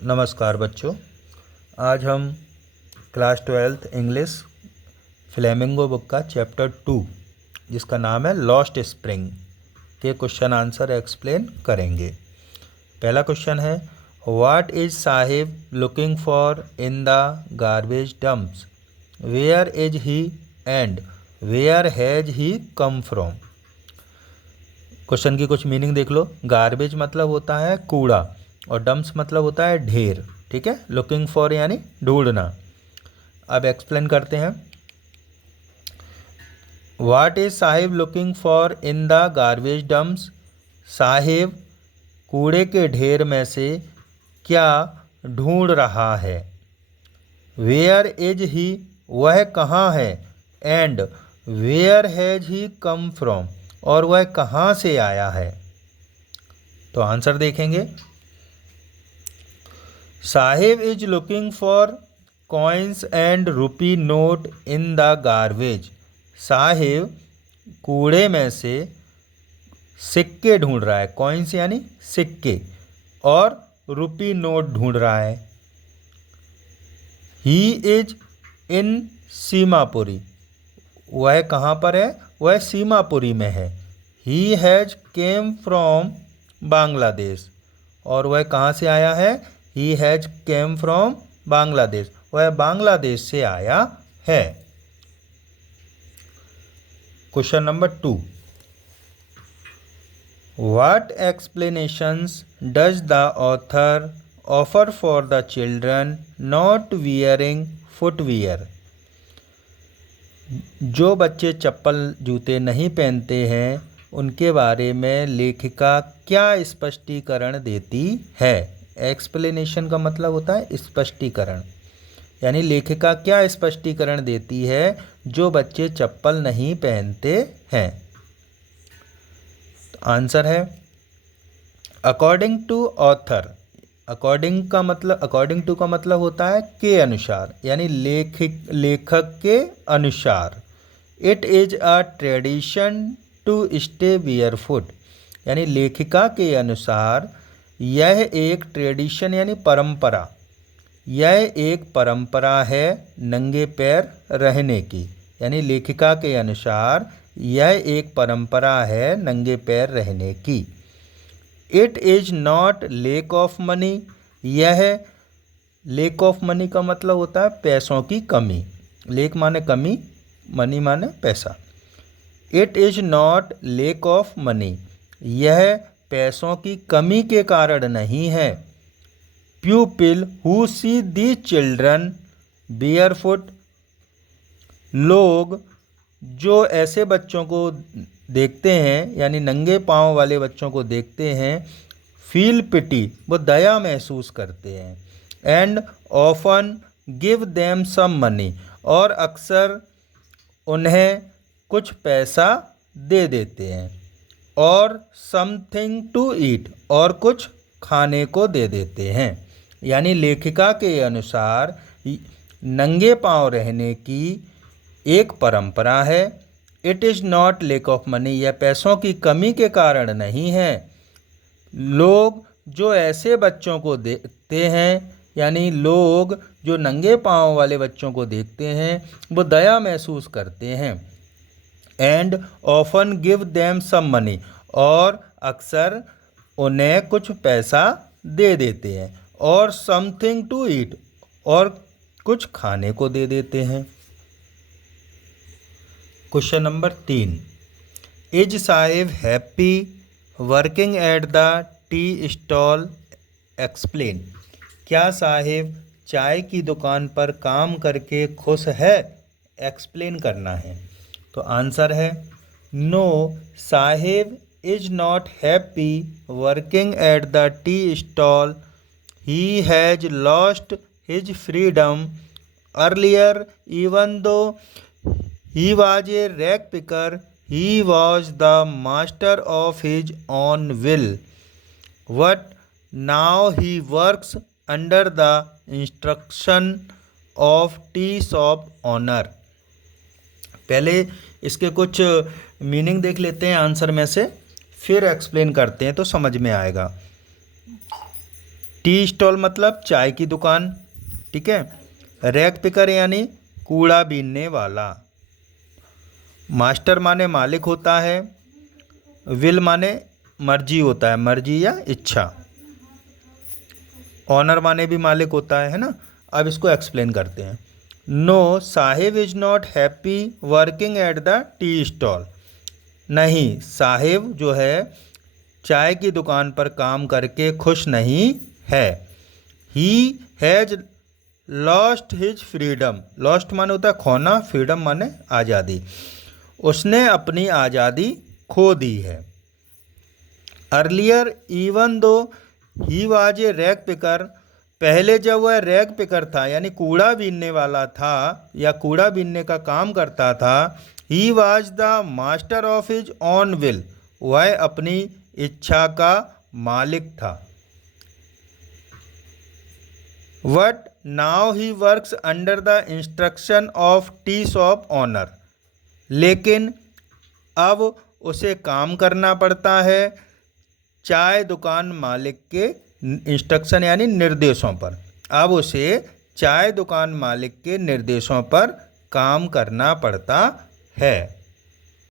नमस्कार बच्चों। आज हम class 12th English Flamingo book का चैप्टर 2 जिसका नाम है लॉस्ट स्प्रिंग के क्वेश्चन आंसर एक्सप्लेन करेंगे। पहला क्वेश्चन है, what is Saheb looking for in the garbage dumps? Where is he and where has he come from? Question की कुछ मीनिंग देख लो। गार्बेज मतलब होता है कूड़ा और डंप्स मतलब होता है ढेर। ठीक है, लुकिंग फॉर यानी ढूंढना। अब एक्सप्लेन करते हैं। What is Saheb looking for in the garbage dumps? Sahib कूड़े के ढेर में से क्या ढूंढ रहा है? वेयर इज ही वह कहाँ है? And where has he come from और वह कहाँ से आया है? तो आंसर देखेंगे। Saheb is looking for coins and rupee note in the garbage. Saheb कूड़े में से सिक्के ढूंढ रहा है। कॉइन्स यानी सिक्के और रुपी नोट ढूंढ रहा है। He is in Seemapuri. वह कहाँ पर है? वह सीमापुरी में है। He has came from Bangladesh और वह कहाँ से आया है? He has came from Bangladesh. वह बांग्लादेश से आया है। Question number 2, what explanations does the author offer for the children not wearing footwear? जो बच्चे चप्पल जूते नहीं पहनते हैं उनके बारे में लेखिका क्या स्पष्टीकरण देती है? एक्सप्लेनेशन का मतलब होता है स्पष्टीकरण, यानी लेखिका क्या स्पष्टीकरण देती है जो बच्चे चप्पल नहीं पहनते हैं? आंसर है according to author. According to का मतलब होता है के अनुसार, यानी लेखक के अनुसार। It is a tradition to stay barefoot, यानी लेखिका के अनुसार यह एक ट्रेडिशन यानी परंपरा, यह एक परंपरा है नंगे पैर रहने की। यानी लेखिका के अनुसार यह एक परंपरा है नंगे पैर रहने की। It is not lack of money. यह लैक ऑफ मनी का मतलब होता है पैसों की कमी। लैक माने कमी, मनी माने पैसा। It is not lack of money, यह पैसों की कमी के कारण नहीं है। People who see the children barefoot, लोग जो ऐसे बच्चों को देखते हैं यानी नंगे पाँव वाले बच्चों को देखते हैं, फील पिटी वो दया महसूस करते हैं। And often give them some money, और अक्सर उन्हें कुछ पैसा दे देते हैं। और समथिंग टू ईट, और कुछ खाने को दे देते हैं। यानी लेखिका के अनुसार नंगे पाँव रहने की एक परंपरा है। It is not lack of money, यह पैसों की कमी के कारण नहीं है। लोग जो ऐसे बच्चों को देखते हैं, यानी लोग जो नंगे पाँव वाले बच्चों को देखते हैं वो दया महसूस करते हैं। And often give them some money, और अक्सर उन्हें कुछ पैसा दे देते हैं। और समथिंग टू ईट, और कुछ खाने को दे देते हैं। Question number 3, is Sahib happy working at the tea stall? Explain. क्या साहिब चाय की दुकान पर काम करके खुश है? एक्सप्लेन करना है। तो आंसर है no, Saheb is not happy working at the tea stall. He has lost his freedom earlier even though he was a rag picker, he was the master of his own will, but now he works under the instruction of tea shop owner। पहले इसके कुछ meaning देख लेते हैं answer में से, फिर explain करते हैं तो समझ में आएगा। टी स्टॉल मतलब चाय की दुकान, ठीक है। रैक पिकर यानी कूड़ा बीनने वाला। मास्टर माने मालिक होता है। विल माने मर्जी होता है, मर्जी या इच्छा। ऑनर माने भी मालिक होता है ना। अब इसको एक्सप्लेन करते हैं। No, Saheb is not happy working at the tea stall. नहीं, साहिब जो है चाय की दुकान पर काम करके खुश नहीं है। ही has lost his freedom. Lost माने होता है खोना, फ्रीडम माने आज़ादी। उसने अपनी आज़ादी खो दी है। अर्लियर इवन दो he was a rack picker. पहले जब वह रैक पिकर था यानी कूड़ा बीनने वाला था या कूड़ा बीनने का काम करता था, he was the master of his on will. वह अपनी इच्छा का मालिक था। But now he works under the instruction of tea shop owner. लेकिन अब उसे काम करना पड़ता है चाय दुकान मालिक के इंस्ट्रक्शन यानी निर्देशों पर। अब उसे चाय दुकान मालिक के निर्देशों पर काम करना पड़ता है।